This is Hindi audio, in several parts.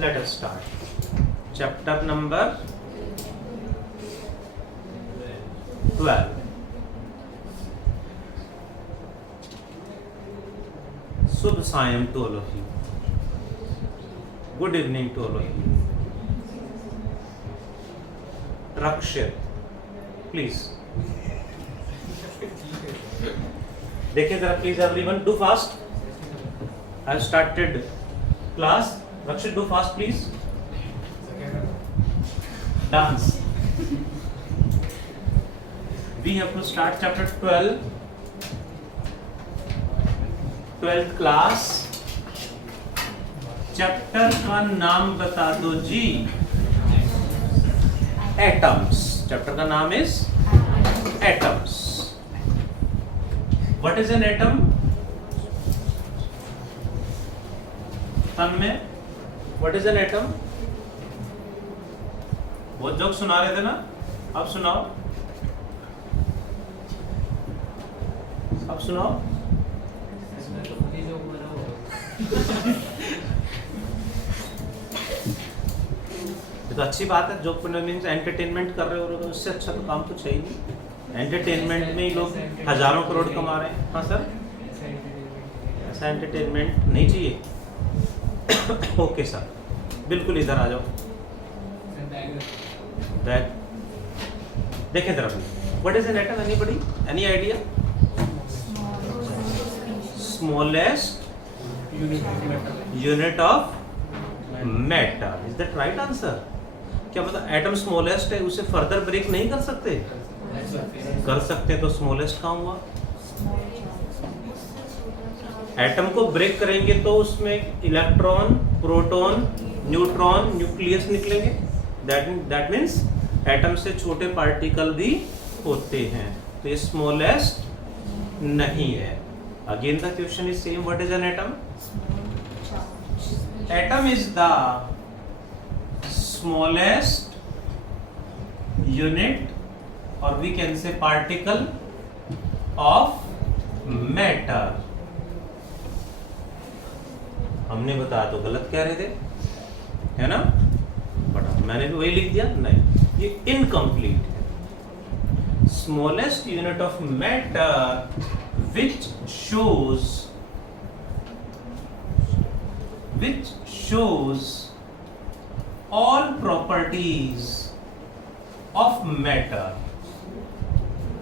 Let us start. Chapter number 12. Subh Sayam to all of you. Good evening to all of you. Rakshit, please. देखिए जरा please everyone, do fast. I have started class. Rakshit, do fast please. Dance. We have to start chapter 12. 12th class. Chapter का नाम बता दो जी. एटम्स. चैप्टर का नाम is atoms. What is an atom? Tanmay, what is an atom? बहुत जोक सुना रहे थे ना, अब सुनाओ. अब सुनाओ. तो अच्छी बात है, जोक मीन्स एंटरटेनमेंट कर रहे हो तो उससे अच्छा तो काम कुछ है ही नहीं. एंटरटेनमेंट में ही लोग हजारों करोड़ कमा रहे हैं. हाँ सर, ऐसा एंटरटेनमेंट नहीं चाहिए. ओके सर, बिल्कुल इधर आ जाओ. देखें जरा, what is an atom? Anybody, any idea? Smallest unit of matter. Is that right answer? क्या मतलब एटम स्मॉलेस्ट है, उसे फर्दर ब्रेक नहीं कर सकते? कर सकते. तो स्मॉलेस्ट कहाँ हुआ? एटम को ब्रेक करेंगे तो उसमें इलेक्ट्रॉन, प्रोटॉन, न्यूट्रॉन, न्यूक्लियस निकलेंगे. दैट मीन्स एटम से छोटे पार्टिकल भी होते हैं. तो ये स्मॉलेस्ट नहीं है. Again the question is same. What is an atom? Atom is the smallest unit और we can say particle of matter. हमने बताया तो गलत कह रहे थे, है ना? बट मैंने भी वही लिख दिया. नहीं, ये इनकम्प्लीट है. Smallest unit of matter which shows all properties of matter,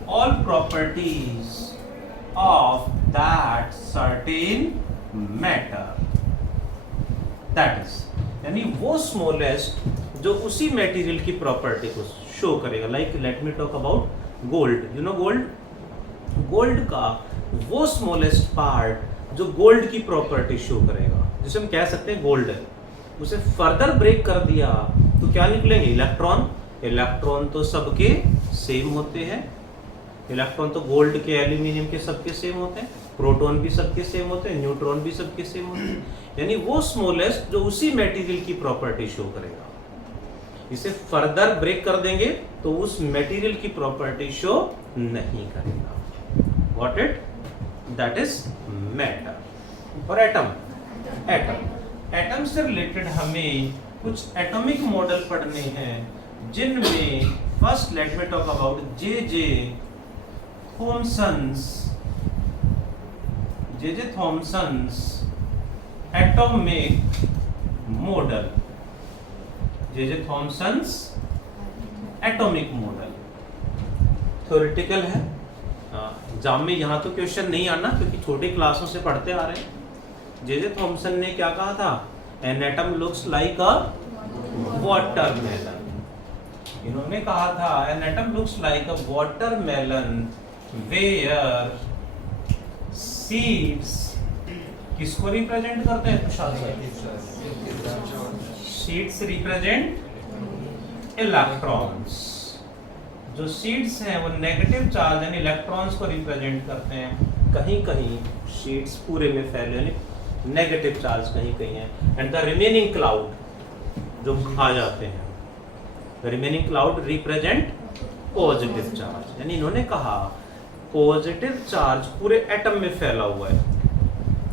all properties of that certain matter. That is, यानी वो स्मॉलेस्ट जो उसी मटेरियल की प्रॉपर्टी को शो करेगा. Like let me talk about gold. You know gold? Gold का वो स्मॉलेस्ट पार्ट जो गोल्ड की प्रॉपर्टी शो करेगा, जिसे हम कह सकते हैं गोल्ड है, उसे फर्दर ब्रेक कर दिया तो क्या निकलेंगे? इलेक्ट्रॉन. इलेक्ट्रॉन तो सबके सेम होते हैं. इलेक्ट्रॉन तो गोल्ड के, एल्यूमिनियम के सबके सेम होते हैं. प्रोटॉन भी सबके सेम होते हैं. न्यूट्रॉन भी सबके सेम होते हैं. यानी वो स्मॉलेस्ट जो उसी मटेरियल की प्रॉपर्टी शो करेगा, इसे फर्दर ब्रेक कर देंगे तो उस मटेरियल की प्रॉपर्टी शो नहीं करेगा. Got it? That is matter. और एटम. एटम से रिलेटेड हमें कुछ एटॉमिक मॉडल पढ़ने हैं, जिनमें first let me talk about J Thomson's atomic model. J Thomson's atomic model theoretical है. एग्जाम में यहाँ तो क्वेश्चन नहीं आना, क्योंकि छोटी क्लासों से पढ़ते आ रहे हैं. जे थॉमसन ने क्या कहा था? An atom looks like a watermelon. इन्होंने कहा था an atom looks like a watermelon where seeds किसको रिप्रेजेंट करते हैं? Seeds represent electrons. जो सीड्स हैं वो नेगेटिव चार्ज यानी इलेक्ट्रॉन्स को रिप्रेजेंट करते हैं. कहीं कहीं सीड्स पूरे में फैले यानी नेगेटिव चार्ज कहीं कहीं है. एंड द रिमेनिंग क्लाउड जो खा जाते हैं, the remaining cloud represent positive charge. यानी इन्होंने कहा पॉजिटिव चार्ज पूरे एटम में फैला हुआ है,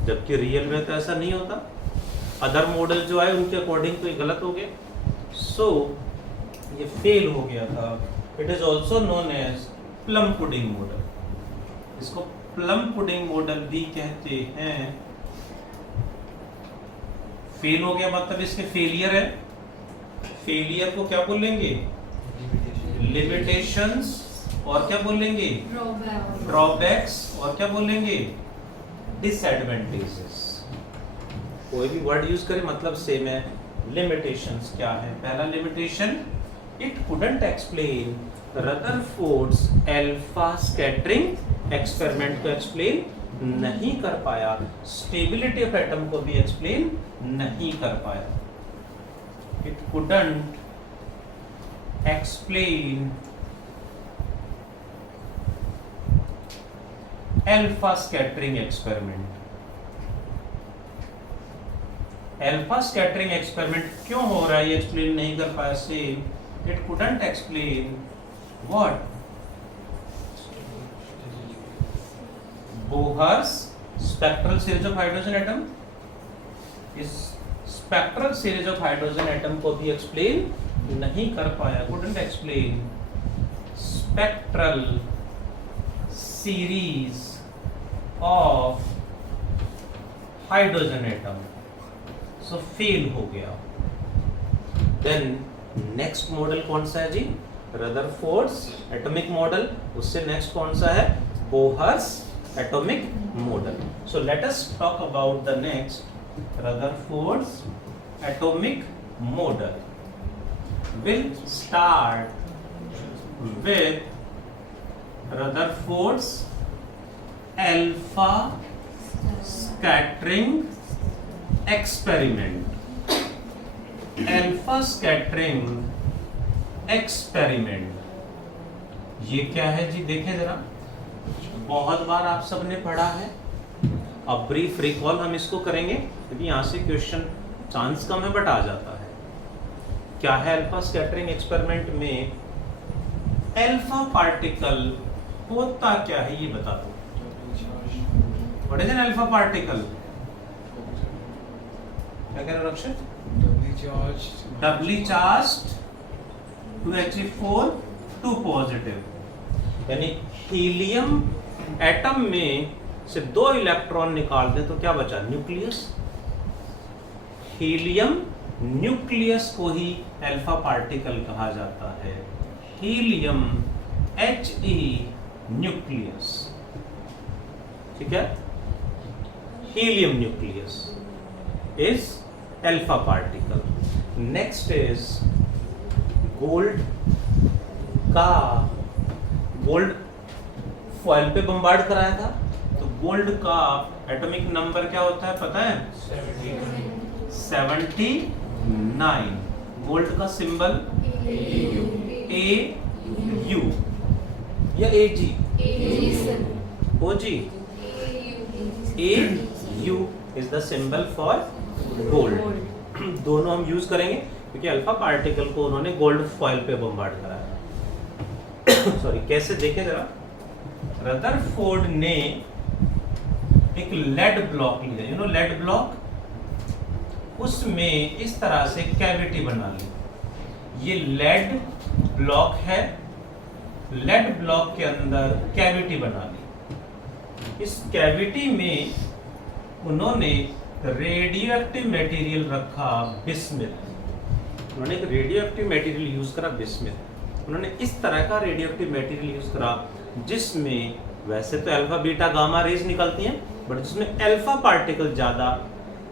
जबकि रियल में तो ऐसा नहीं होता. अदर मॉडल जो आए उनके अकॉर्डिंग तो ये गलत हो गया, सो ये फेल हो गया था। It is also known as plum pudding model, इसको प्लम पुडिंग मॉडल भी कहते हैं। फेल हो गया मतलब इसके फेलियर है, फेलियर को क्या बोलेंगे, लिमिटेशंस, और क्या बोलेंगे, ड्रॉबैक्स, और क्या बोलेंगे, डिसएडवांटेजेस। कोई भी वर्ड यूज करें मतलब सेम है। लिमिटेशंस क्या है, पहला limitation, it couldn't explain Rutherford's alpha scattering experiment को एक्सप्लेन नहीं कर पाया, स्टेबिलिटी ऑफ एटम को भी एक्सप्लेन नहीं कर पाया। It couldn't explain alpha scattering experiment. Alpha scattering experiment क्यों हो रहा है ये एक्सप्लेन नहीं कर पाया, say it couldn't explain what, Bohr's spectral series of hydrogen atom, इस spectral series of hydrogen atom को भी एक्सप्लेन नहीं कर पाया, couldn't explain spectral series of hydrogen atom, so fail हो गया। देन नेक्स्ट मॉडल कौन सा है जी, रदरफोर्ड्स एटॉमिक मॉडल, उससे नेक्स्ट कौन सा है, Bohr's atomic model. So let us talk about the next Rutherford's atomic model. Will start with Rutherford's alpha scattering experiment. Alpha scattering experiment, ये क्या है जी, देखें जरा, बहुत बार आप सबने पढ़ा है। अब ब्रीफ रिकॉल हम इसको करेंगे क्योंकि यहाँ से क्वेश्चन चांस कम है बट आ जाता है। क्या है अल्फा स्कैटरिंग एक्सपेरिमेंट में, अल्फा पार्टिकल होता क्या है ये बता दो। What is N alpha particle, क्या कह रहे हो रक्षित, डबली चार्ज्ड 2He4 2 पॉजिटिव, यानी हीलियम एटम में से 2 इलेक्ट्रॉन निकाल दें तो क्या बचा, न्यूक्लियस। हीलियम न्यूक्लियस को ही अल्फा पार्टिकल कहा जाता है, हीलियम He न्यूक्लियस, ठीक है, helium nucleus is alpha particle. Next is gold का, गोल्ड फॉइल पे बम्बार्ड कराया था तो गोल्ड का एटॉमिक नंबर क्या होता है पता है, 79। गोल्ड का सिंबल AU या AG, OG, AU is the symbol for gold. दोनों हम यूज करेंगे क्योंकि अल्फा पार्टिकल को उन्होंने गोल्ड फॉइल पे बम्बार्ड कराया। सॉरी, कैसे देखें जरा, रदरफोर्ड ने एक लेड ब्लॉक लिया, यू नो लेड ब्लॉक, उसमें इस तरह से कैविटी बना ली। ये लेड ब्लॉक है, लेड ब्लॉक के अंदर कैविटी बना ली। इस कैविटी में उन्होंने रेडियो एक्टिव मटेरियल रखा, बिस्मिथ। उन्होंने एक रेडियो एक्टिव मटेरियल यूज करा, बिस्मिथ। उन्होंने इस तरह का रेडियो एक्टिव मटेरियल यूज करा जिसमें वैसे तो अल्फा बीटा गामा रेज निकलती हैं बट जिसमें अल्फा पार्टिकल ज्यादा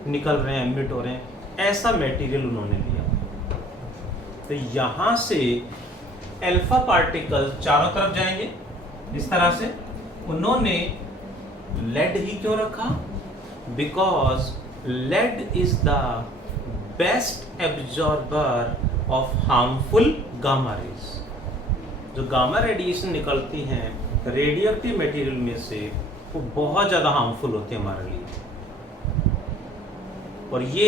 निकल रहे हैं, एमिट हो रहे हैं, ऐसा मटेरियल उन्होंने लिया। तो यहां से अल्फा पार्टिकल चारों तरफ जाएंगे इस तरह से। उन्होंने लेड ही क्यों रखा, because lead is the best absorber of harmful gamma rays. जो गामा रेडिएशन निकलती हैं रेडियो एक्टिव मटेरियल में से, वो बहुत ज़्यादा हार्मफुल होती है हमारे लिए, और ये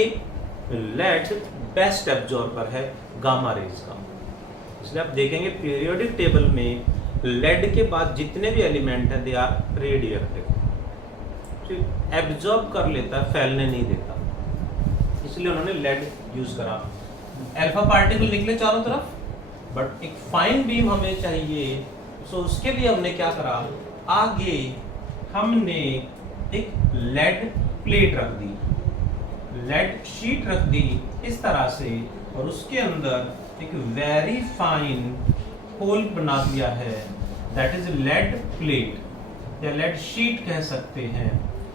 लेड बेस्ट एब्जॉर्बर है गामा रेज का। इसलिए आप देखेंगे पीरियोडिक टेबल में लेड के बाद जितने भी एलिमेंट हैं they are radioactive, absorb कर लेता है, फैलने नहीं देता। इसलिए उन्होंने लेड यूज करा। अल्फा पार्टिकल निकले चारों तरफ, बट एक फाइन बीम हमें चाहिए, सो उसके लिए हमने क्या करा, आगे हमने एक लेड प्लेट रख दी, लेड शीट रख दी इस तरह से, और उसके अंदर एक वेरी फाइन होल बना दिया है, दैट इज लेड प्लेट या लेड शीट कह सकते हैं,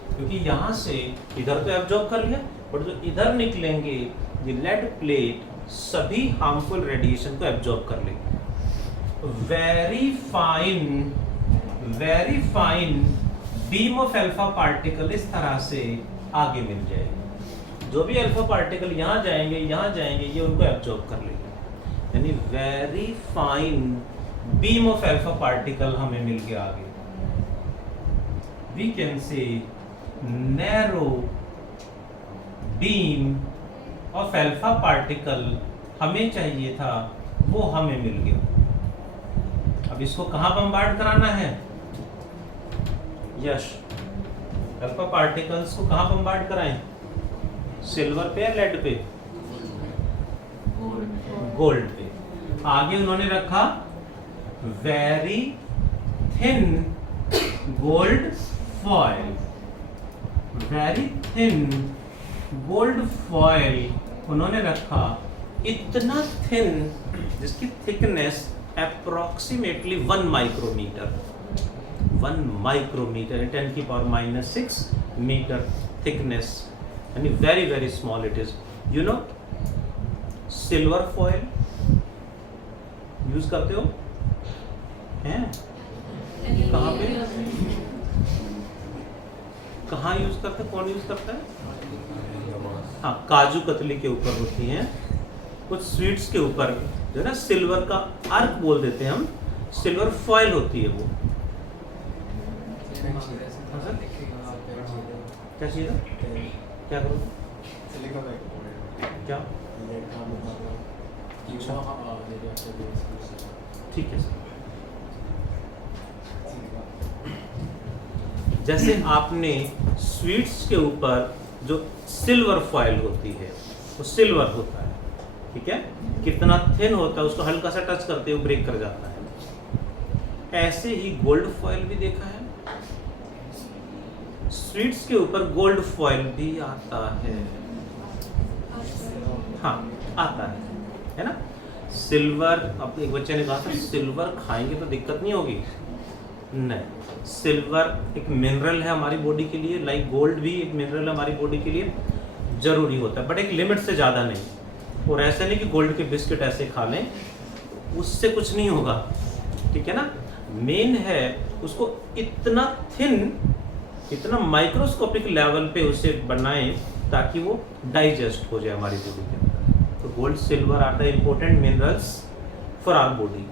क्योंकि यहाँ से इधर तो एब्जॉर्ब कर लिया, बट जो इधर निकलेंगे ये लेड प्लेट सभी हार्मफुल रेडिएशन को एब्जॉर्ब कर लेंगे। Very fine beam of alpha particle इस तरह से आगे मिल जाएगी। जो भी अल्फा पार्टिकल यहाँ जाएंगे ये उनको एब्जॉर्ब कर लेंगे, यानी very fine beam of alpha particle हमें मिल गया आगे। We can say narrow beam of alpha particle हमें चाहिए था, वो हमें मिल गया। अब इसको कहां बम्बार्ड कराना है, यश, अल्फा पार्टिकल्स को कहां बम्बार्ड कराएं, सिल्वर पे या लेड पे, गोल्ड पे। आगे उन्होंने रखा very thin gold foil, very thin gold foil उन्होंने रखा, इतना थिन जिसकी thickness approximately 1 micrometre, 1 micrometre 10⁻⁶ metre thickness, यानी very very small it is. You know silver foil use करते हो हैं, कहाँ पे, कहाँ यूज करते हैं, कौन यूज करता है, हाँ काजू कतली के ऊपर होती हैं, कुछ स्वीट्स के ऊपर जो है ना सिल्वर का अर्क बोल देते हैं हम, सिल्वर फॉयल होती है वो। क्या चाहिए, क्या करो, क्या, ठीक है सर। जैसे आपने स्वीट्स के ऊपर जो सिल्वर फॉयल होती है वो सिल्वर होता है, ठीक है, कितना थिन होता है, उसको हल्का सा टच करते हुए ब्रेक कर जाता है। ऐसे ही गोल्ड फॉयल भी देखा है, स्वीट्स के ऊपर गोल्ड फॉयल भी आता है, हाँ आता है ना। सिल्वर, अब एक बच्चे ने कहा था सिल्वर खाएंगे तो दिक्कत नहीं होगी, नहीं, सिल्वर एक मिनरल है हमारी बॉडी के लिए, लाइक गोल्ड भी एक मिनरल है हमारी बॉडी के लिए, जरूरी होता है, बट एक लिमिट से ज़्यादा नहीं। और ऐसे नहीं कि गोल्ड के बिस्किट ऐसे खा लें, उससे कुछ नहीं होगा, ठीक है ना। मेन है उसको इतना थिन, इतना माइक्रोस्कोपिक लेवल पे उसे बनाएं ताकि वो डाइजेस्ट हो जाए हमारी बॉडी के अंदर। तो gold silver are the important minerals for our body,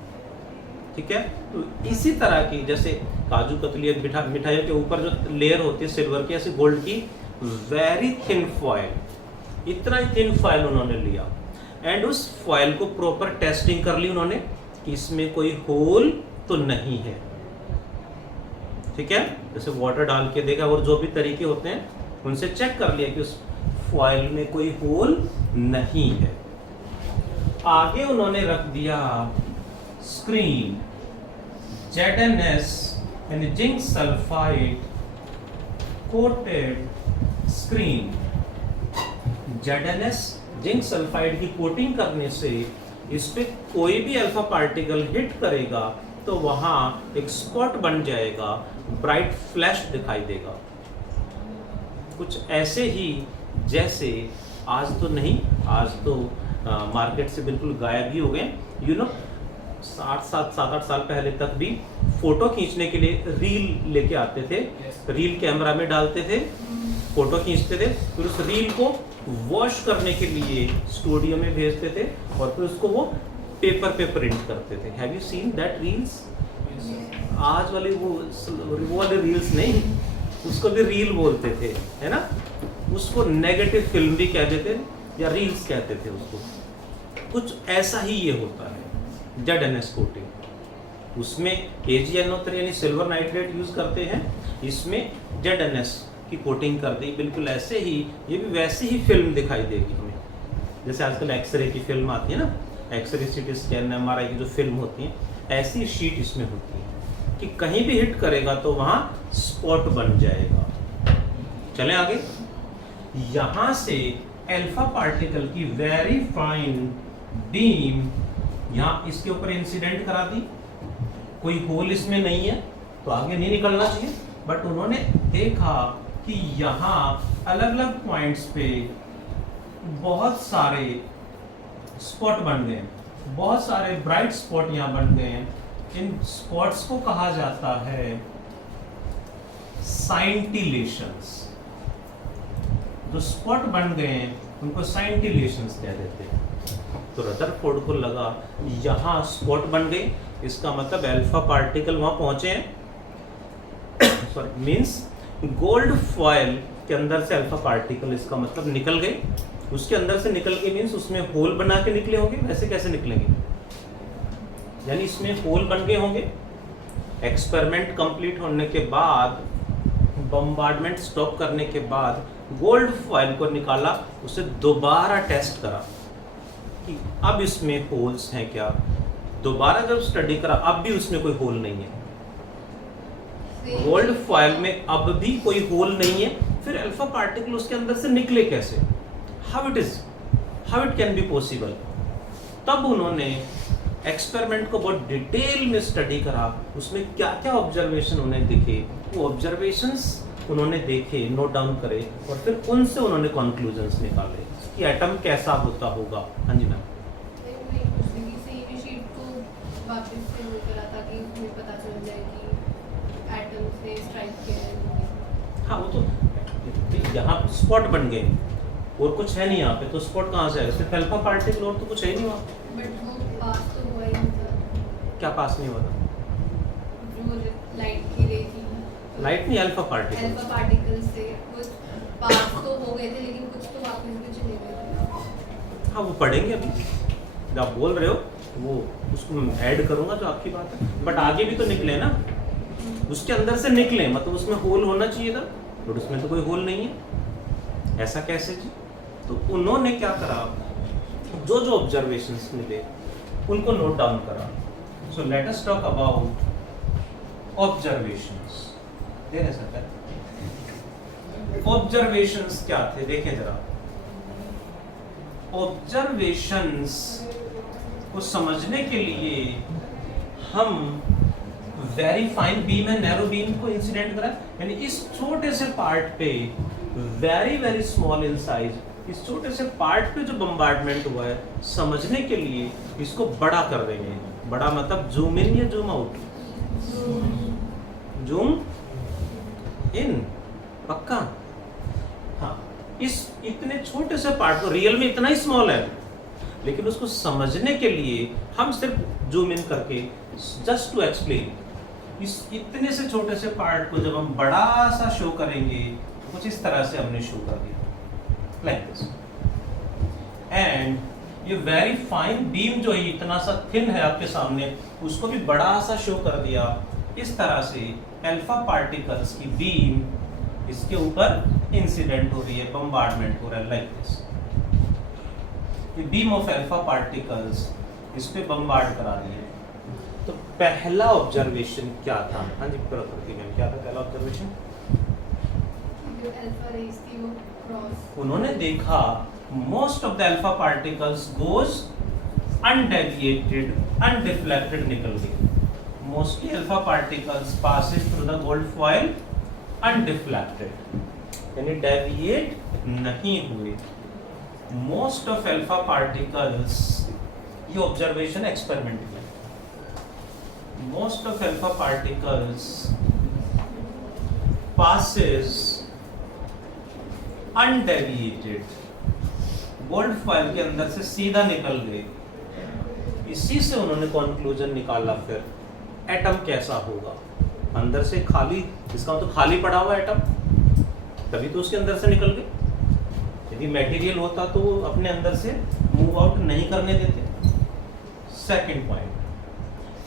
ठीक है। तो इसी तरह की जैसे काजू कतली मिठाइयों के ऊपर जो लेयर होती है सिल्वर की, ऐसे गोल्ड की वेरी थिन फॉयल, इतना ही थिन फॉयल उन्होंने लिया, एंड उस फॉयल को प्रॉपर टेस्टिंग कर ली उन्होंने कि इसमें कोई होल तो नहीं है, ठीक है। जैसे वाटर डाल के देखा और जो भी तरीके होते हैं उनसे चेक कर लिया कि उस फॉयल में कोई होल नहीं है। आगे उन्होंने रख दिया स्क्रीन, ZnS यानी zinc sulphide coated screen. ZnS zinc sulphide की कोटिंग करने से इस पे कोई भी अल्फा पार्टिकल हिट करेगा तो वहां एक स्पॉट बन जाएगा, ब्राइट फ्लैश दिखाई देगा, कुछ ऐसे ही जैसे आज तो नहीं, आज तो मार्केट से बिल्कुल गायब ही हो गए। यू नो 7-8 साल पहले तक भी फोटो खींचने के लिए रील लेके आते थे, रील कैमरा में डालते थे, फोटो खींचते थे, फिर उस रील को वॉश करने के लिए स्टूडियो में भेजते थे और फिर उसको वो पेपर पे प्रिंट करते थे। Have you seen that reels? आज वाले वो वाले रील्स नहीं, उसको भी रील बोलते थे, है ना। उसको नेगेटिव फिल्म भी कह देते या रील्स कहते थे उसको। कुछ ऐसा ही ये होता है ZnS कोटिंग। उसमें AgNO3 यानी सिल्वर नाइट्रेट यूज करते हैं, इसमें ZnS की कोटिंग कर दी, बिल्कुल ऐसे ही ये भी वैसे ही फिल्म दिखाई देगी हमें, जैसे आजकल एक्सरे की फिल्म आती है ना, एक्सरे सीटी स्कैन एमआरआई की जो फिल्म होती है, ऐसी शीट इसमें होती है कि कहीं भी हिट करेगा तो वहां स्पॉट बन जाएगा। चलें आगे। यहां से अल्फा पार्टिकल की वेरी फाइन बीम यहां इसके ऊपर इंसिडेंट करा दी, कोई होल इसमें नहीं है तो आगे नहीं निकलना चाहिए, बट उन्होंने देखा कि यहाँ अलग अलग पॉइंट्स पे बहुत सारे स्पॉट बन गए, बहुत सारे ब्राइट स्पॉट यहाँ बन गए हैं। इन स्पॉट्स को कहा जाता है साइंटिलेशंस। जो स्पॉट बन गए हैं उनको साइंटिलेशंस कह देते हैं। तो रदरफोर्ड को लगा यहाँ स्पॉट बन गई, इसका मतलब अल्फा पार्टिकल वहां पहुंचे हैं, सॉरी मींस गोल्ड फॉयल के अंदर से अल्फा पार्टिकल इसका मतलब निकल गए। उसके अंदर से निकल के मींस उसमें होल बना के निकले होंगे, वैसे कैसे निकलेंगे, यानी इसमें होल बन गए होंगे। एक्सपेरिमेंट कंप्लीट होने के बाद, बम्बार्डमेंट स्टॉप करने के बाद गोल्ड फॉयल को निकाला, उसे दोबारा टेस्ट करा कि अब इसमें होल्स हैं क्या। दोबारा जब स्टडी करा अब भी उसमें कोई होल नहीं है, गोल्ड फॉयल में अब भी कोई होल नहीं है। फिर अल्फा पार्टिकल उसके अंदर से निकले कैसे, how it can be possible. तब उन्होंने एक्सपेरिमेंट को बहुत डिटेल में स्टडी करा, उसमें क्या क्या ऑब्जर्वेशन उन्हें दिखे, वो ऑब्जर्वेशंस उन्होंने देखे, नोट डाउन करे, और फिर उनसे उन्होंने कंक्लूजन्स निकाले कि एटम कैसा होता होगा। हाँ जी मैम। हाँ वो तो यहाँ स्पॉट बन गए और कुछ है नहीं यहाँ पे, तो स्पॉट कहाँ से आएगा, सिर्फ अल्फा पार्टिकल और तो कुछ है ही नहीं वहाँ। बट वो पास तो हुआ ही नहीं था। क्या पास नहीं हुआ था? जो लाइट की रे थी, लाइट नहीं, अल्फा पार्टिकल से कुछ पास तो हो गए थे, लेकिन कुछ तो वापस भी चले गए थे। हाँ वो पढ़ेंगे अभी, जब आप बोल रहे हो वो उसको ऐड करूंगा जो आपकी बात है, बट आगे भी तो निकले ना, उसके अंदर से निकले मतलब उसमें होल होना चाहिए था, बट उसमें तो कोई होल नहीं है, ऐसा कैसे जी। तो उन्होंने क्या करा, जो जो ऑब्जर्वेशंस मिले उनको नोट डाउन करा। सो let us talk about observations. There sir observations क्या थे, देखें जरा। ऑब्जर्वेशंस को समझने के लिए हम very fine beam and narrow beam को इंसिडेंट करा, यानी इस छोटे से पार्ट पे very very small in size, इस छोटे से पार्ट पे जो बम्बार्डमेंट हुआ है, समझने के लिए इसको बड़ा कर देंगे। बड़ा मतलब जूम इन या जूम आउट? जूम इन, पक्का? हाँ, इस इतने छोटे से पार्ट को, रियल में इतना ही स्मॉल है, लेकिन उसको समझने के लिए हम सिर्फ जूम इन करके, जस्ट टू एक्सप्लेन, इस इतने से छोटे से पार्ट को जब हम बड़ा सा शो करेंगे तो कुछ इस तरह से हमने शो कर दिया, लाइक दिस। एंड ये वेरी फाइन बीम जो है, इतना सा थिन है आपके सामने, उसको भी बड़ा सा शो कर दिया। इस तरह से अल्फा पार्टिकल्स की बीम इसके ऊपर इंसिडेंट हो रही है, बम्बार्डमेंट हो रहा है, लाइक दिस। ये बीम ऑफ अल्फा पार्टिकल्स इस पे बम्बार्ड करा दिए। तो पहला ऑब्जर्वेशन क्या था? हाँ जी प्रकृति में क्या था पहला ऑब्जर्वेशन? जो अल्फा रेज थी वो क्रॉस, उन्होंने देखा most of the alpha particles goes undeviated, undeflected निकल गए। Mostly alpha particles passes through the gold foil undeflected, यानी डेविएट नहीं हुए। मोस्ट ऑफ अल्फा पार्टिकल्स, ये ऑब्जर्वेशन एक्सपेरिमेंट किया, most of alpha particles passes undeviated, gold foil के अंदर से सीधा निकल गए। इसी से उन्होंने कंक्लूजन निकाला फिर एटम कैसा होगा, अंदर से खाली, इसका मतलब खाली पड़ा हुआ एटम, तभी तो उसके अंदर से निकल गए। यदि मटेरियल होता तो वो अपने अंदर से मूव आउट नहीं करने देते। Second point,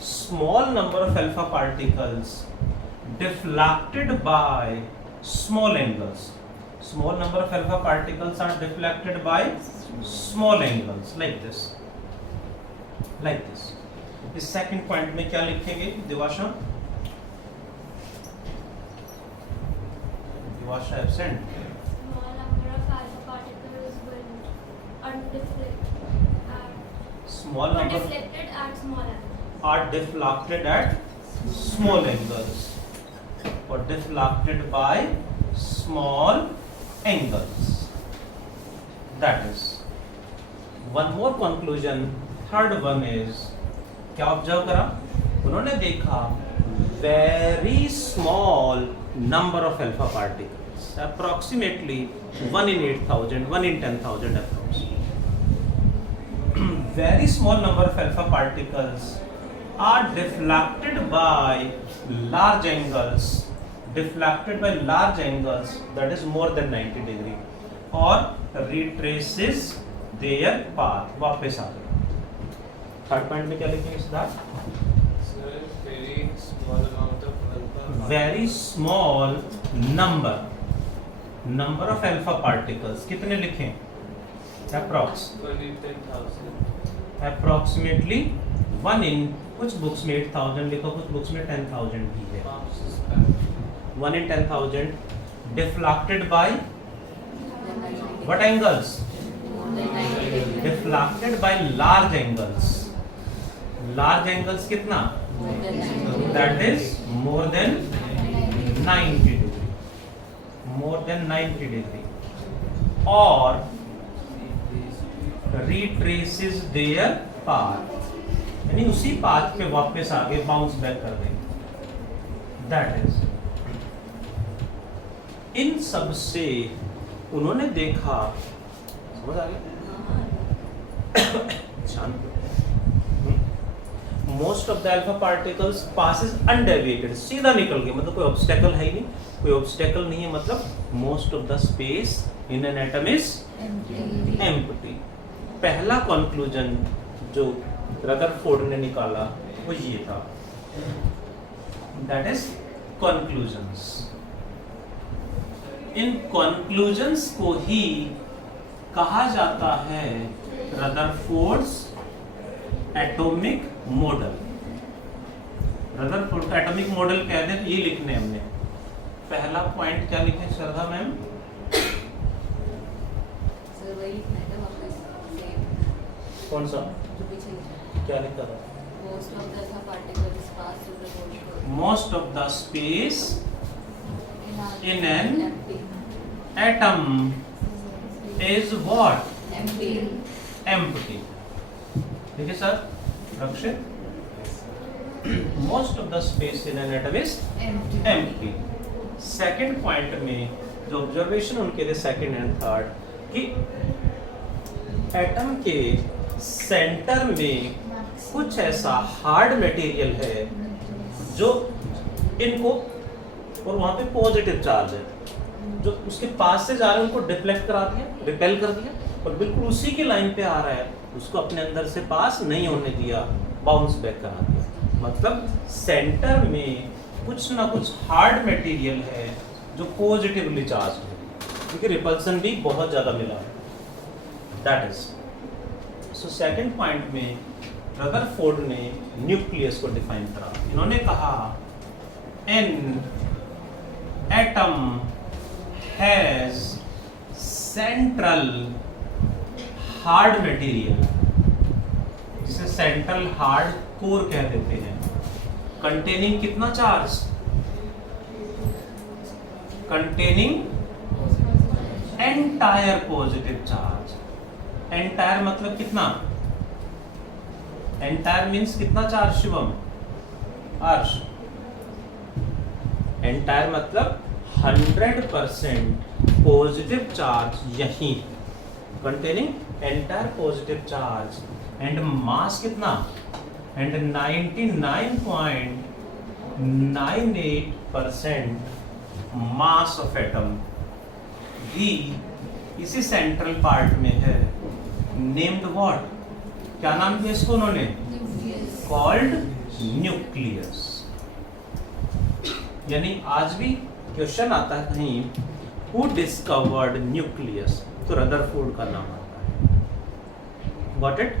small number of alpha particles deflected by small angles. Small number of alpha particles are deflected by small angles like this. इस सेकंड पॉइंट में क्या लिखेंगे दिवाशा? दिवाशा absent. Small number of alpha particles will Small number deflected at small angles. are deflected at small angles or deflected by small angles. That is one more conclusion. Third one is क्या ऑब्जर्व करा उन्होंने? देखा very small number of alpha particles, approximately 1 in 8,000, 1 in 10,000 approx. Very small number of alpha particles are deflected by large angles, that is more than 90 degree, or retraces their path. वापस आ गए. थर्ड पॉइंट में क्या लिखेंगे Siddharth? Very small amount of alpha. Very small number of alpha particles. कितने लिखें? Approx. 10,000. Approximately 1 in, कुछ बुक्स में 8,000 लिखो, कुछ बुक्स में 10,000 भी है. 1 in 10,000 deflected by what angles? Deflected by large angles. Large angles कितना? That is more than 90 degree. More than 90 degree. Or retraces their path. यानी उसी पाथ पे वापस आगे बाउंस बैक कर देंगे. That is. इन सब से उन्होंने देखा, समझ आ गया? Most of the alpha particles passes undeviated, सीधा निकल गए, मतलब कोई ऑब्स्टेकल है ही नहीं. कोई ऑब्स्टेकल नहीं है, मतलब most of the space in an atom is empty. पहला कंक्लूजन जो रदरफोर्ड ने निकाला वो ये था, that is conclusions. In conclusions को ही कहा जाता है रदरफोर्ड्स एटॉमिक मॉडल. रदरफोर्ड का एटॉमिक मॉडल कह दें तो ये लिखने हमने. पहला पॉइंट क्या लिखे श्रद्धा मैम? कौन सा? क्या लिखा था? Most of the space in an atom is what? Empty. ठीक है sir? Rakshit? Most of the space in an atom is empty. Second point में जो observation उनके लिए second and third कि एटम के सेंटर में कुछ ऐसा हार्ड मटेरियल है जो इनको, और वहां पे पॉजिटिव चार्ज है जो उसके पास से जा रहे हैं उनको डिफ्लेक्ट करा दिया, रिपेल कर दिया, और बिल्कुल उसी की लाइन पे आ रहा है उसको अपने अंदर से पास नहीं होने दिया, बाउंस बैक करा दिया. मतलब सेंटर में कुछ ना कुछ हार्ड मटेरियल है जो पॉजिटिवली चार्ज है, क्योंकि रिपल्सन भी बहुत ज़्यादा मिला है. That is so second point में रदरफोर्ड ने न्यूक्लियस को डिफाइन करा. इन्होंने कहा an atom has central hard material, जिसे सेंट्रल हार्ड कोर कह देते हैं, containing कितना charge? containing entire positive charge. entire मतलब कितना? entire means कितना चार्ज शिवम? अर्श. एंटायर मतलब 100% पॉजिटिव चार्ज यही, containing entire positive charge and mass कितना? एंड 99.98% मास ऑफ एटम भी इसी सेंट्रल पार्ट में है. Named what? क्या नाम दिया इसको उन्होंने? Called nucleus. यानी आज भी क्वेश्चन आता है कहीं हु डिस्कवर्ड न्यूक्लियस, तो रदरफोर्ड का नाम आता है। Got it.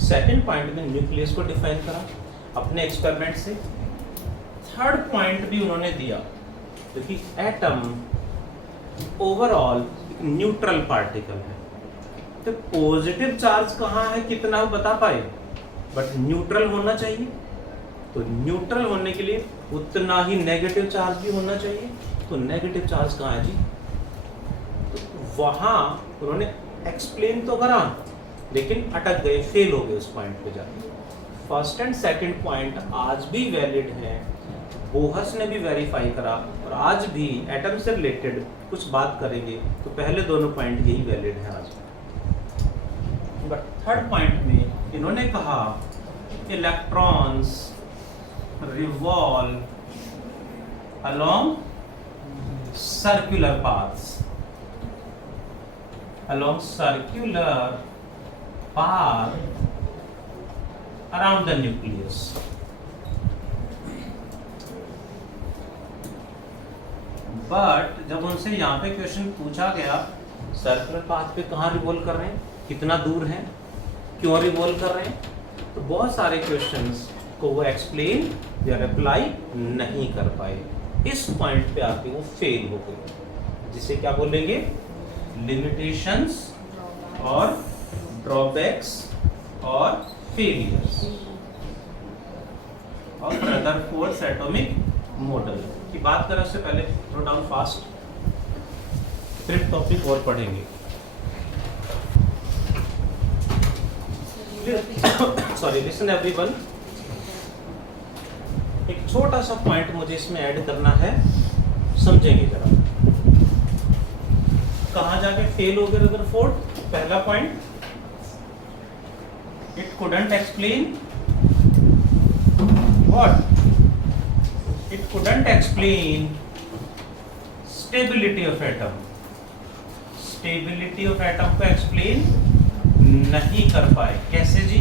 सेकंड पॉइंट में न्यूक्लियस को डिफाइन करा अपने एक्सपेरिमेंट से। थर्ड पॉइंट भी उन्होंने दिया, क्योंकि एटम ओवरऑल एक न्यूट्रल पार्टिकल है, तो पॉजिटिव चार्ज कहाँ है कितना वो बता पाए, बट न्यूट्रल होना चाहिए। तो न्यूट्रल होने के लिए उतना ही नेगेटिव चार्ज भी होना चाहिए। तो नेगेटिव चार्ज कहाँ है जी, तो वहाँ उन्होंने एक्सप्लेन तो करा लेकिन अटक गए, फेल हो गए उस पॉइंट पे जाके। फर्स्ट एंड सेकंड पॉइंट आज भी वैलिड है, बोहर्स ने भी वेरीफाई करा, और आज भी एटम से रिलेटेड कुछ बात करेंगे तो पहले दोनों पॉइंट यही वैलिड है आज। बट थर्ड पॉइंट में इन्होंने कहा electrons revolve along circular paths, along circular path around the nucleus. But जब उनसे यहाँ पे क्वेश्चन पूछा गया सर्कुलर पाथ पे कहाँ रिवॉल्व कर रहे हैं, कितना दूर हैं, क्यों रिवॉल्व कर रहे हैं, तो बहुत सारे क्वेश्चंस को वो एक्सप्लेन या रिप्लाई नहीं कर पाए। इस पॉइंट पे आके वो फेल हो गए, जिसे क्या बोलेंगे, लिमिटेशंस और ड्रॉबैक्स और फेलियर्स और रदरफोर्ड्स एटॉमिक मॉडल की बात करें उससे पहले थ्रो डाउन फास्ट, फिर टॉपिक और पढ़ेंगे। सॉरी, लिसन एवरीवन, एक छोटा सा पॉइंट मुझे इसमें ऐड करना है, समझेंगे जरा। कहाँ जाके फेल हो गए रदरफोर्ड? पहला point, it couldn't explain what, it couldn't explain stability of atom. Stability of atom को एक्सप्लेन नहीं कर पाए। कैसे जी,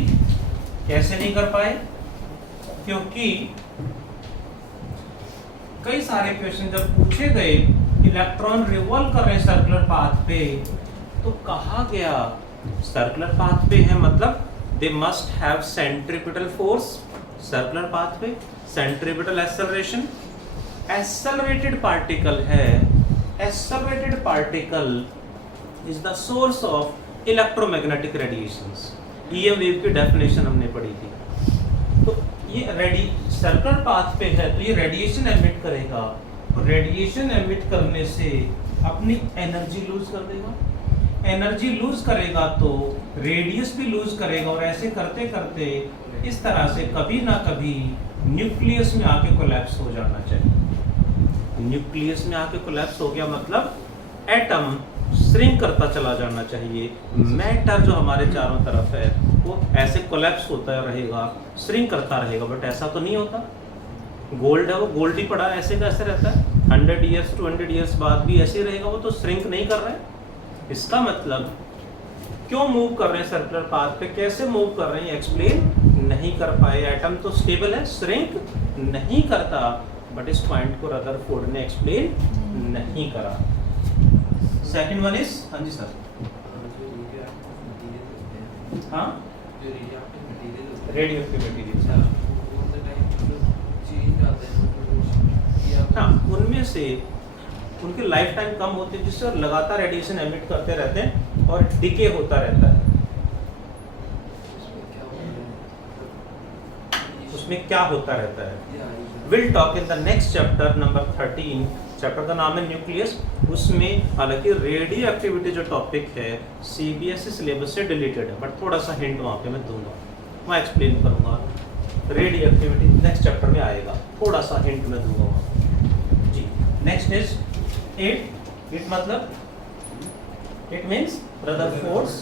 कैसे नहीं कर पाए? क्योंकि कई सारे क्वेश्चन जब पूछे गए, इलेक्ट्रॉन रिवॉल्व कर रहे हैं सर्कुलर पाथ पे, तो कहा गया सर्कुलर पाथ पे है मतलब they must have centripetal force. Circular path पे सेंट्रीपिटल एक्सेलरेशन, एक्सेलरेटेड पार्टिकल है। Accelerated particle is the source of electromagnetic radiations. EM wave की डेफिनेशन हमने पढ़ी थी। तो ये सर्कुलर पाथ पे है तो ये रेडिएशन एमिट करेगा, तो रेडिएशन एमिट करने से अपनी एनर्जी लूज कर देगा। एनर्जी लूज करेगा तो रेडियस भी लूज करेगा, और ऐसे करते करते इस तरह से कभी ना कभी न्यूक्लियस में आके कोलैप्स हो जाना चाहिए। न्यूक्लियस में आके कोलैप्स हो गया मतलब एटम श्रिंक करता चला जाना चाहिए। मैटर जो हमारे चारों तरफ है वो ऐसे कोलैप्स होता रहेगा, श्रिंक करता रहेगा, बट ऐसा तो नहीं होता। गोल्ड है वो गोल्ड ही पड़ा ऐसे कैसे रहता है, 100 ईयर्स 200 ईयर्स बाद भी ऐसे रहेगा, वो तो श्रिंक नहीं कर रहा है। इसका मतलब क्यों मूव कर रहे हैं सर्कुलर पाथ पे, कैसे मूव कर रहे हैं, एक्सप्लेन नहीं कर पाए। एटम तो स्टेबल है, श्रिंक नहीं करता, बट इस पॉइंट को रदरफोर्ड ने एक्सप्लेन नहीं करा। सेकंड वन इज, हाँ जी सर, हाँ रेडियो एक्टिव मटेरियल, हाँ उनमें से उनकी लाइफ टाइम कम होती है, जिससे लगातार रेडिएशन एमिट करते रहते हैं और डिके होता रहता है। उसमें क्या होता रहता है, will talk in the next chapter number 13। Chapter का नाम है न्यूक्लियस। उसमें हालांकि रेडियो एक्टिविटी जो टॉपिक है सीबीएसई सिलेबस से डिलीटेड है, बट थोड़ा सा हिंट वहाँ पे मैं दूंगा, मैं एक्सप्लेन करूँगा। रेडियो एक्टिविटी नेक्स्ट चैप्टर में आएगा, थोड़ा सा हिंट मैं दूंगा वहाँ जी। नेक्स्ट इज 8 मतलब it means Rutherford's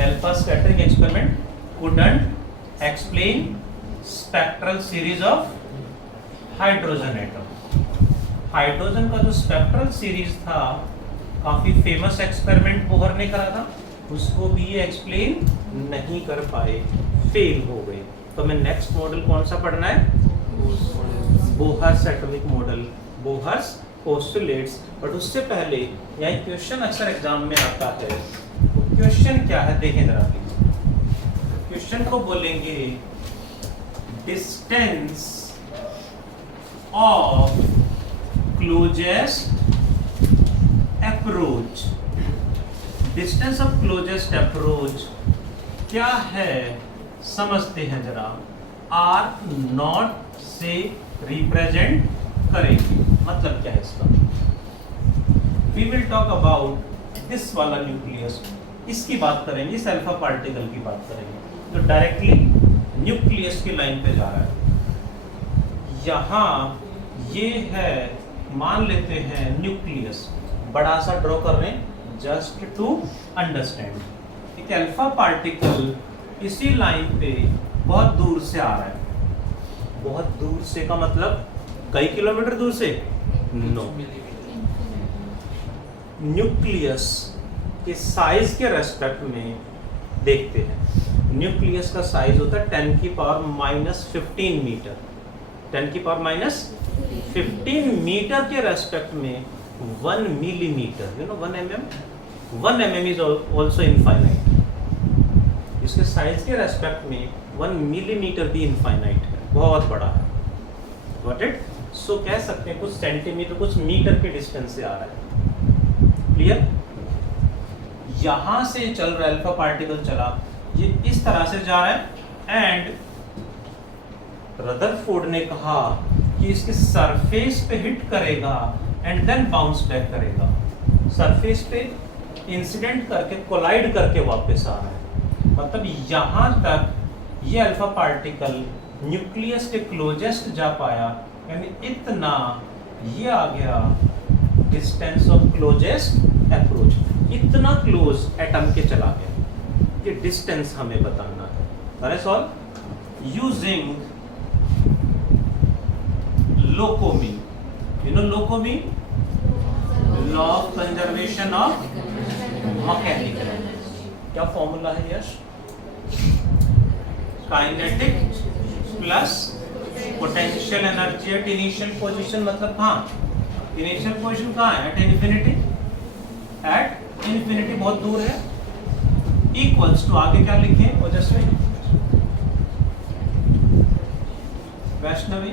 alpha scattering experiment couldn't explain spectral series of hydrogen atom. Hydrogen का जो स्पेक्ट्रल सीरीज था, काफी फेमस एक्सपेरिमेंट बोहर ने करा था, उसको भी ये एक्सप्लेन नहीं कर पाए, फेल हो गए। तो हमें नेक्स्ट मॉडल कौन सा पढ़ना है, Bohr's atomic model. Bohr's postulates. But उससे पहले यहाँ क्वेश्चन अक्सर एग्जाम में आता है, तो क्वेश्चन क्या है देखें जरा प्लीज। क्वेश्चन को बोलेंगे distance of closest approach. Distance of closest approach क्या है समझते हैं जरा। आर नॉट से रिप्रेजेंट करेंगे, मतलब क्या है इसका। We will talk about this वाला न्यूक्लियस, इसकी बात करेंगे, इस अल्फा पार्टिकल की बात करेंगे जो डायरेक्टली न्यूक्लियस की लाइन पे जा रहा है। यहाँ ये है, मान लेते हैं न्यूक्लियस, बड़ा सा ड्रॉ कर रहे हैं जस्ट टू अंडरस्टैंड। एक अल्फा पार्टिकल इसी लाइन पे बहुत दूर से आ रहा है। बहुत दूर से का मतलब कई किलोमीटर दूर से? नो। न्यूक्लियस के साइज के रेस्पेक्ट में देखते हैं। न्यूक्लियस का साइज होता है 10 की पावर -15 मीटर। 10 की पावर -15 मीटर के रेस्पेक्ट में 1 millimetre, you know 1 mm, 1 mm is also infinite. इसके साइज के रेस्पेक्ट में 1 मिलीमीटर भी इनफाइनाइट है, बहुत बड़ा है। Got it? सो कह सकते हैं कुछ सेंटीमीटर, कुछ मीटर के डिस्टेंस से आ रहा है। क्लियर? यहां से चल रहा है अल्फा पार्टिकल, चला ये इस तरह से जा रहा है एंड रदरफोर्ड ने कहा कि इसके सरफेस पे हिट करेगा एंड देन बाउंस बैक करेगा। सरफेस पे इंसिडेंट करके, कोलाइड करके वापस आ रहा है। मतलब यहां तक ये अल्फा पार्टिकल न्यूक्लियस के क्लोजेस्ट जा पाया, यानी इतना ये आ गया डिस्टेंस ऑफ क्लोजेस्ट अप्रोच। इतना क्लोज एटम के चला गया, ये डिस्टेंस हमें बताना है। That's all. यूजिंग लोकोमी, यू नो लोकोमी, law of conservation of mechanical energy. क्या फॉर्मूला है Yash? Kinetic plus potential energy at initial position. मतलब हाँ, इनिशियल पोजीशन कहाँ है? At infinity. एट इन्फिनिटी बहुत दूर है। इक्वल्स टू, आगे क्या लिखे Ojaswi? Vaishnavi,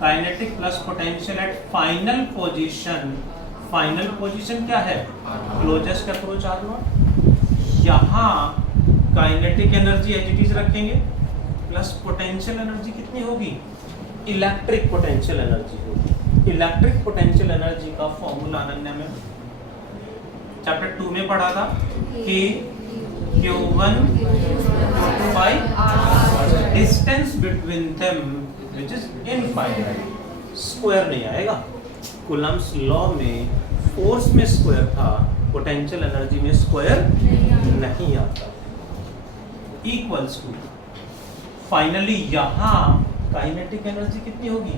kinetic plus potential at final position. Final position क्या है? Closest approach r nought. यहाँ kinetic energy as it is रखेंगे, प्लस पोटेंशियल एनर्जी कितनी होगी? इलेक्ट्रिक पोटेंशियल एनर्जी होगी। इलेक्ट्रिक पोटेंशियल एनर्जी का फॉर्मूला अनन्या में चैप्टर 2 में पढ़ा था कि Q1 by distance between them which is infinite. Square नहीं आएगा। कूलम्स लॉ में फोर्स में स्क्वायर था, पोटेंशियल एनर्जी में स्क्वायर नहीं आता। इक्वल्स टू, फाइनली यहां काइनेटिक एनर्जी कितनी होगी?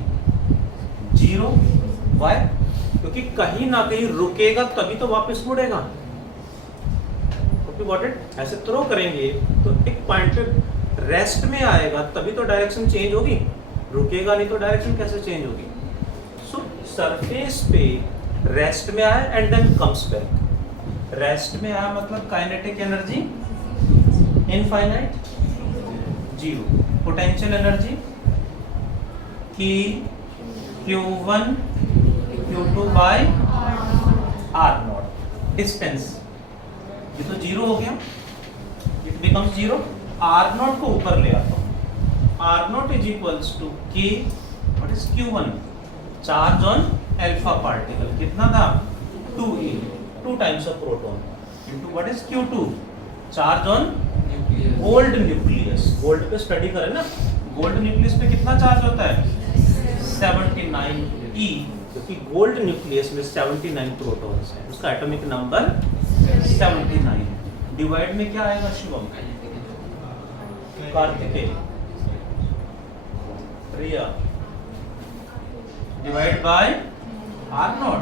0। वाई? क्योंकि कहीं ना कहीं रुकेगा तभी तो वापस मुड़ेगा। Got it? ऐसे थ्रो करेंगे तो एक पॉइंट पे रेस्ट में आएगा तभी तो डायरेक्शन चेंज होगी, रुकेगा नहीं तो डायरेक्शन कैसे चेंज होगी? सो सरफेस पे रेस्ट में आया and then comes back. Rest में आया मतलब kinetic energy infinite, 0। Potential energy की Q1 Q2 bye R not. Distance ये तो 0 हो गया, इट बिकम्स 0। R नॉट को ऊपर ले आता हूँ। R not is equals to K, what is Q1? Charge on alpha particle कितना था? 2e, 2 times of proton into what is Q2? Charge on gold nucleus. Gold पे स्टडी करें ना, गोल्ड न्यूक्लियस पे कितना चार्ज होता है? 79e, क्योंकि गोल्ड न्यूक्लियस में 79 प्रोटॉन्स हैं, उसका एटॉमिक नंबर 79। डिवाइड में क्या आएगा Shivam? Kartikeya, Riya, divide by r nought.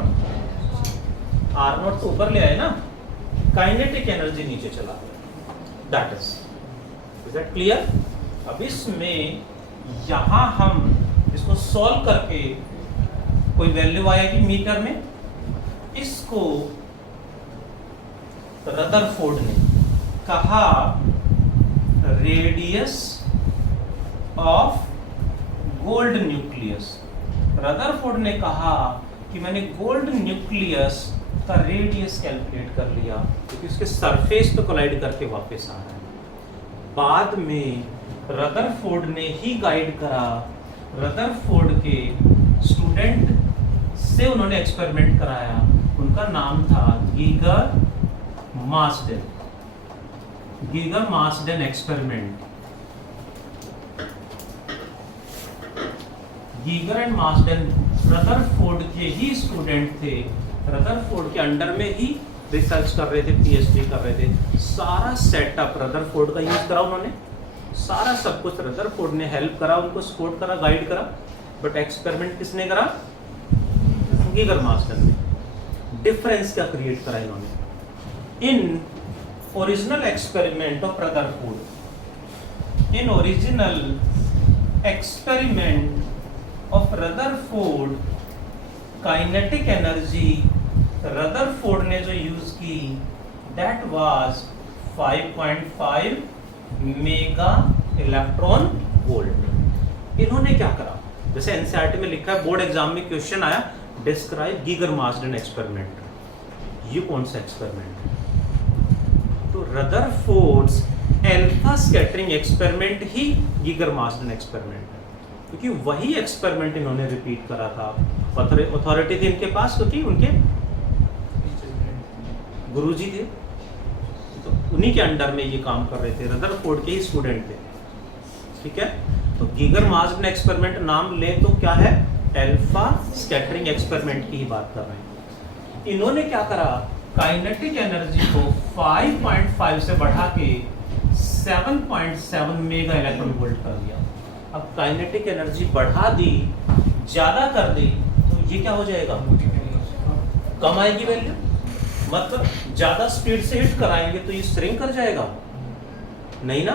R nought तो ऊपर ले आए ना, काइनेटिक एनर्जी नीचे चला गया। That is that clear? अब इसमें यहां हम इसको सॉल्व करके कोई वैल्यू आएगी मीटर में, इसको रदरफोर्ड ने कहा radius of gold nucleus. Rutherford ने कहा कि मैंने गोल्ड न्यूक्लियस का रेडियस कैलकुलेट कर लिया क्योंकि उसके सरफेस पे कोलाइड करके वापस आ रहा है। बाद में रदरफोर्ड ने ही गाइड करा, रदरफोर्ड के स्टूडेंट से उन्होंने एक्सपेरिमेंट कराया, उनका नाम था Geiger Marsden. Geiger Marsden experiment. Geiger and Marsden Rutherford के ही स्टूडेंट थे, रदरफोर्ड के अंडर में ही रिसर्च कर रहे थे, पीएचडी कर रहे थे। सारा सेटअप रदरफोर्ड का यूज करा उन्होंने, सारा सब कुछ रदरफोर्ड ने हेल्प करा, उनको सपोर्ट करा, गाइड करा, बट एक्सपेरिमेंट किसने करा? गीगर मार्सडेन ने। डिफरेंस क्या क्रिएट करा इन्होंने? In original experiment of Rutherford, in original experiment of Rutherford, kinetic energy Rutherford ने जो यूज की that was 5.5 mega electron volt. इन्होंने क्या करा, जैसे एनसीईआरटी में लिखा है, बोर्ड एग्जाम में क्वेश्चन आया, डिस्क्राइब गीगर मार्सडेन एक्सपेरिमेंट। ये कौन सा एक्सपेरिमेंट है? तो रदरफोर्ड्स अल्फा स्कैटरिंग एक्सपेरिमेंट ही गीगर मार्सडेन एक्सपेरिमेंट है, क्योंकि वही एक्सपेरिमेंट इन्होंने रिपीट करा था। अथॉरिटी थी इनके पास क्योंकि उनके गुरुजी थे, तो उन्हीं के अंडर में ये काम कर रहे थे, रदरफोर्ड के ही स्टूडेंट थे। ठीक है, तो गीगर मार्सडेन एक्सपेरिमेंट नाम ले तो क्या है? अल्फा स्कैटरिंग एक्सपेरिमेंट की ही बात कर रहे हैं। इन्होंने क्या करा, काइनेटिक एनर्जी को 5.5 से बढ़ा के 7.7 मेगा इलेक्ट्रॉन वोल्ट कर दिया। अब काइनेटिक एनर्जी बढ़ा दी, ज्यादा कर दी, तो ये क्या हो जाएगा? कम आएगी वैल्यू, मतलब ज्यादा स्पीड से हिट कराएंगे तो ये श्रिंक कर जाएगा, नहीं ना,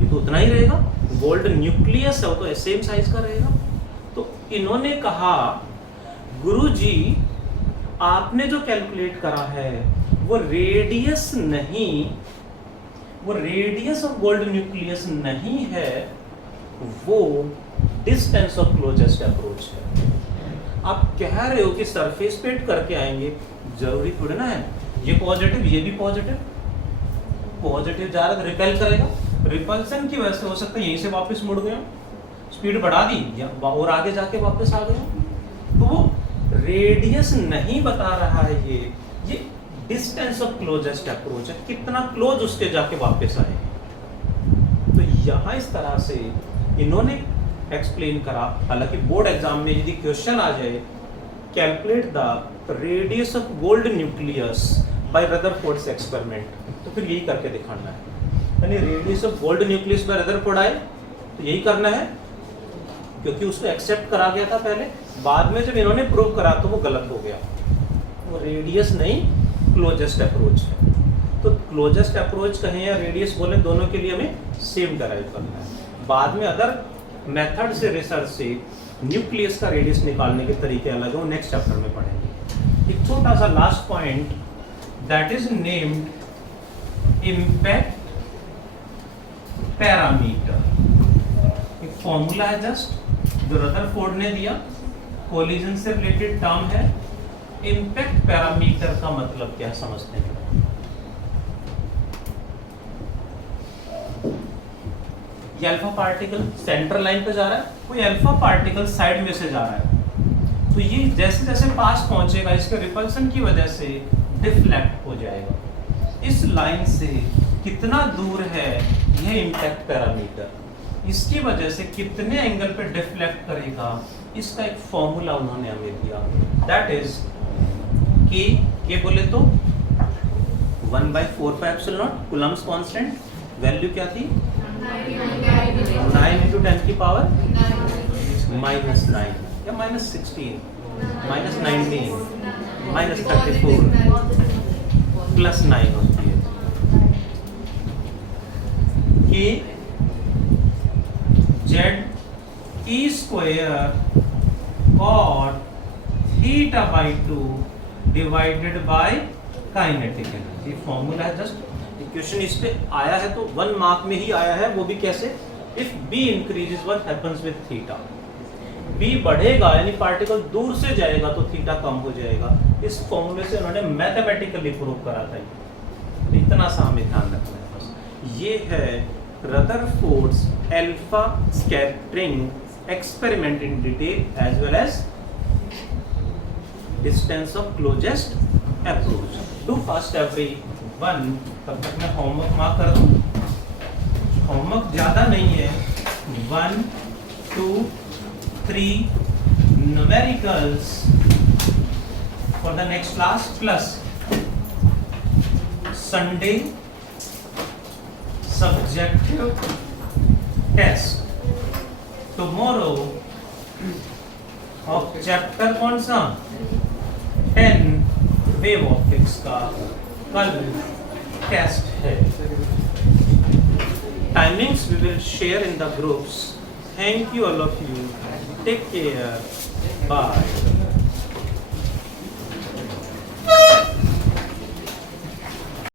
ये तो उतना ही रहेगा। गोल्ड न्यूक्लियस है वो तो सेम साइज का रहेगा। तो इन्होंने कहा गुरुजी आपने जो कैलकुलेट करा है वो रेडियस नहीं, वो रेडियस ऑफ गोल्ड न्यूक्लियस नहीं है, वो डिस्टेंस ऑफ क्लोजेस्ट अप्रोच है। आप कह रहे हो कि सरफेस पे हिट करके आएंगे, जरूरी थोड़ी ना है ये पॉजिटिव ये भी पॉजिटिव, पॉजिटिव जा रहा है रिपेल करेगा, रिपल्सन की वजह से हो सकता है यहीं से वापस मुड़ गए, स्पीड बढ़ा दी या और आगे जाके वापस आ गए। तो वो रेडियस नहीं बता रहा है, ये डिस्टेंस ऑफ क्लोजेस्ट अप्रोच है, कितना क्लोज उसके जाके वापस आए। तो यहाँ इस तरह से इन्होंने एक्सप्लेन करा। हालांकि बोर्ड एग्जाम में यदि क्वेश्चन आ जाए calculate the radius of gold nucleus bye Rutherford's experiment, तो फिर यही करके दिखाना है, यानी radius of gold nucleus bye Rutherford आए तो यही करना है, क्योंकि उसको एक्सेप्ट करा गया था पहले, बाद में जब इन्होंने प्रूव करा तो वो गलत हो गया। वो रेडियस नहीं क्लोजेस्ट अप्रोच है। तो क्लोजेस्ट अप्रोच कहें या रेडियस बोले, दोनों के लिए हमें सेम डराइव करना है। बाद में अदर मेथड से रिसर्च से न्यूक्लियस का रेडियस निकालने के तरीके अलग है, वो नेक्स्ट चैप्टर में पढ़ेंगे। एक छोटा सा last point that is named impact parameter. एक फॉर्मूला है जस्ट जो रदरफोर्ड ने दिया, कोलिजन से रिलेटेड टर्म है। इम्पैक्ट पैरामीटर का मतलब क्या समझते हैं? ये अल्फा पार्टिकल सेंट्रल लाइन पे जा रहा है, कोई अल्फा पार्टिकल साइड में से जा रहा है, तो ये जैसे जैसे पास पहुंचेगा इसके रिपल्सन की वजह से डिफ्लेक्ट हो जाएगा। इस लाइन से कितना दूर है यह इम्पैक्ट पैरामीटर, इसकी वजह से कितने एंगल पे डिफ्लेक्ट करेगा, इसका एक फॉर्मूला उन्होंने हमें दिया, दैट इज के बोले तो 1/4πε0 कूलम्ब्स कांस्टेंट, वैल्यू क्या थी 9 × 10 की पावर -9 या -16 -19 -34 +9 होती है। कि Z E square cot theta by 2 divided by kinetic energy. Formula है, जस्ट इक्वेशन इस पे आया है तो 1 मार्क में ही आया है, वो भी कैसे? If b increases what happens with theta. b बढ़ेगा यानी पार्टिकल दूर से जाएगा तो थीटा कम हो जाएगा। इस फॉर्मूले से उन्होंने मैथमेटिकली प्रूव करा था। इतना सा हमें ध्यान रखना है बस। ये है Rutherford's alpha scattering experiment in detail as well as distance of closest approach. Do fast everyone. तब तक मैं होमवर्क मार्क कर दूं। होमवर्क ज्यादा नहीं है। 1, 2, 3 numericals for the next class plus Sunday subjective test. Tomorrow of chapter कौन सा? 10 वेव ऑप्टिक्स का कल टेस्ट है। Timings we will share in the groups. Thank you all of you, take care, bye.